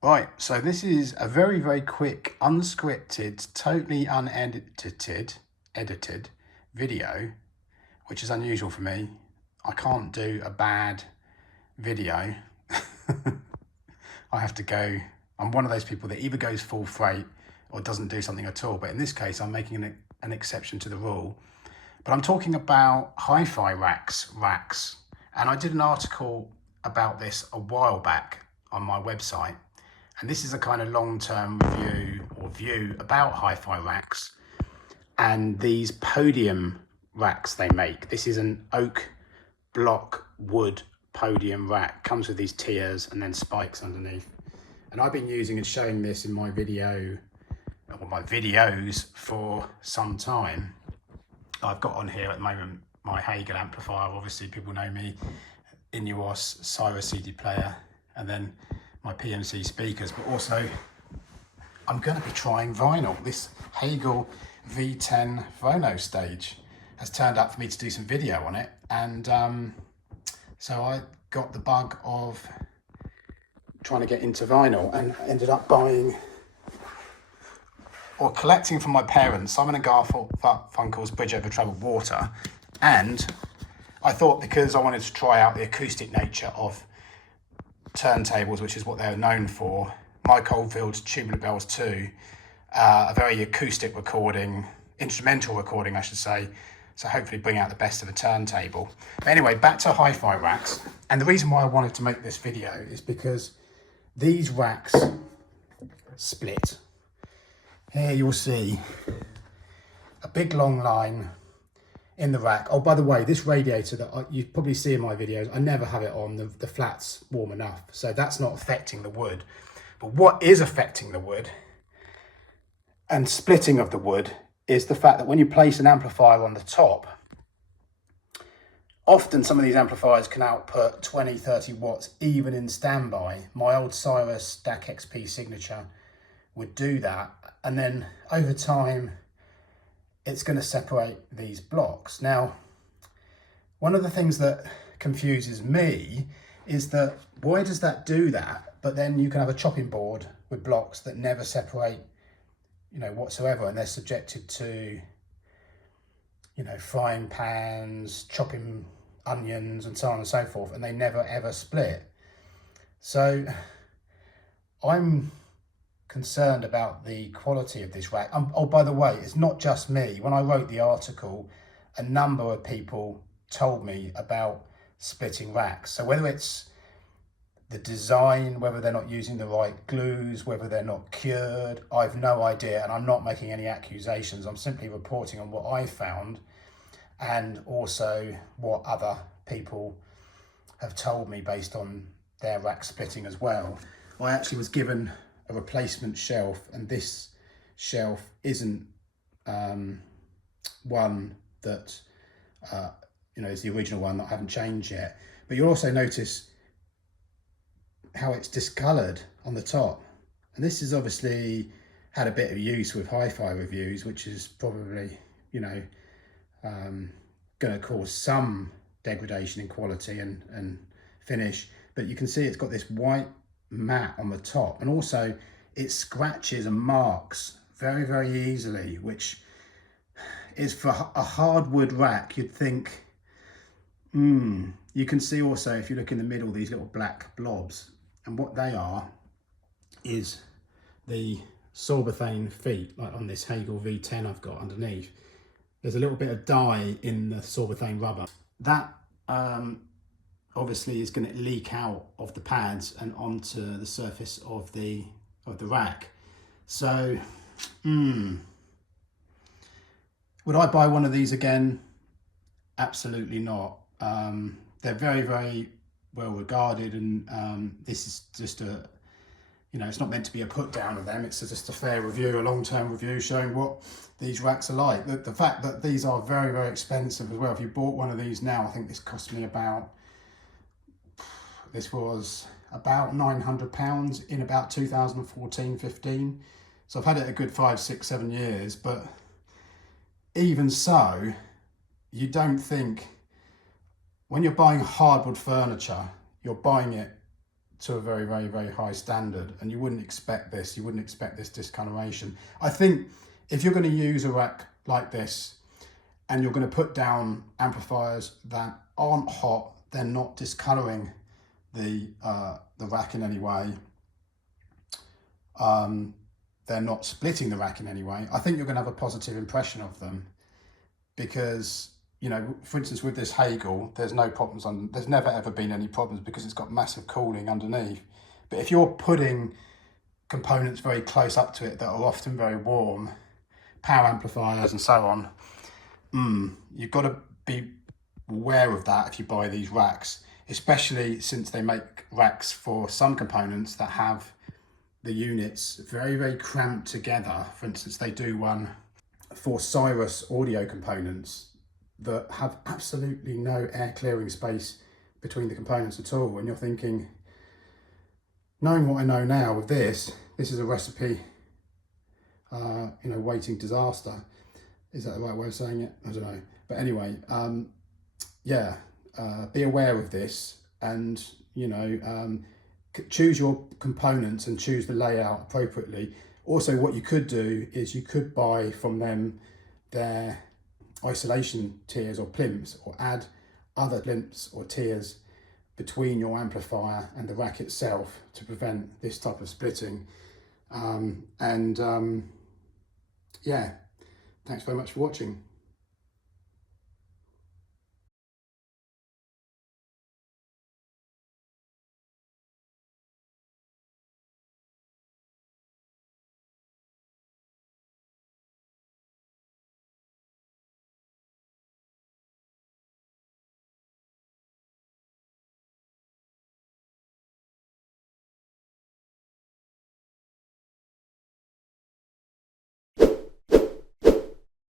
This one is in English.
Right, so this is a very, very quick, unscripted, totally edited video, which is unusual for me. I can't do a bad video. I have to go, I'm one of those people that either goes full freight or doesn't do something at all. But in this case, I'm making an exception to the rule. But I'm talking about HiFi racks. And I did an article about this a while back on my website. And this is a kind of long-term review about HiFi racks and these podium racks they make. This is an oak block wood podium rack. Comes with these tiers and then spikes underneath. And I've been using and showing this in my videos for some time. I've got on here at the moment my Hagel amplifier. Obviously people know me, Inuos Cyrus CD player, and then my PMC speakers, but also I'm going to be trying vinyl. This Hagel V10 Phono stage has turned up for me to do some video on it, and so I got the bug of trying to get into vinyl and ended up buying or collecting from my parents Simon & Garfunkel's Bridge Over Troubled Water, and I thought because I wanted to try out the acoustic nature of turntables, which is what they're known for, Mike Oldfield's Tubular Bells 2, a very acoustic recording, instrumental recording I should say, so hopefully bring out the best of a turntable. But anyway, back to HiFi racks, and the reason why I wanted to make this video is because these racks split. Here you'll see a big long line in the rack. Oh, by the way, this radiator that you probably see in my videos, I never have it on. The flat's warm enough, so that's not affecting the wood. But what is affecting the wood and splitting of the wood is the fact that when you place an amplifier on the top, often some of these amplifiers can output 20, 30 watts, even in standby. My old Cyrus DAC XP signature would do that. And then over time, it's going to separate these blocks. Now, one of the things that confuses me is that why does that do that? But then you can have a chopping board with blocks that never separate, whatsoever, and they're subjected to, frying pans, chopping onions, and so on and so forth, and they never ever split. So I'm concerned about the quality of this rack. Oh, by the way, it's not just me. When I wrote the article, a number of people told me about splitting racks. So whether it's the design, whether they're not using the right glues, whether they're not cured, I've no idea, and I'm not making any accusations. I'm simply reporting on what I found and also what other people have told me based on their rack splitting as well. I actually was given a replacement shelf, and this shelf isn't one that is the original one that I haven't changed yet. But you'll also notice how it's discolored on the top, and this has obviously had a bit of use with hi-fi reviews, which is probably going to cause some degradation in quality and finish. But you can see it's got this white matte on the top, and also it scratches and marks very, very easily, which is for a hardwood rack. You'd think, you can see also, if you look in the middle, these little black blobs, and what they are is the sorbethane feet, like on this Hagel V10 I've got underneath. There's a little bit of dye in the sorbethane rubber. That obviously is going to leak out of the pads and onto the surface of the rack. So would I buy one of these again? Absolutely not. They're very, very well regarded, and this is just it's not meant to be a put down of them. It's just a fair review, a long-term review showing what these racks are like. The fact that these are very, very expensive as well. If you bought one of these now, I think this cost me this was about £900 in about 2014-15. So I've had it a good 5, 6, 7 years, but even so, you don't think, when you're buying hardwood furniture, you're buying it to a very, very, very high standard, and you wouldn't expect this. You wouldn't expect this discoloration. I think if you're going to use a rack like this and you're going to put down amplifiers that aren't hot, they're not discoloring the rack in any way, they're not splitting the rack in any way, I think you're going to have a positive impression of them, because, you know, for instance, with this Hagel, there's no problems on, there's never ever been any problems because it's got massive cooling underneath. But if you're putting components very close up to it that are often very warm, power amplifiers and so on, you've got to be aware of that if you buy these racks, especially since they make racks for some components that have the units very, very cramped together. For instance, they do one for Cyrus audio components that have absolutely no air clearing space between the components at all. And you're thinking, knowing what I know now with this is a recipe, you know, waiting disaster. Is that the right way of saying it? I don't know. But anyway, yeah, be aware of this, and, you know, choose your components and choose the layout appropriately. Also, what you could do is you could buy from them their isolation tiers or plimps, or add other plimps or tiers between your amplifier and the rack itself to prevent this type of splitting. Yeah, thanks very much for watching.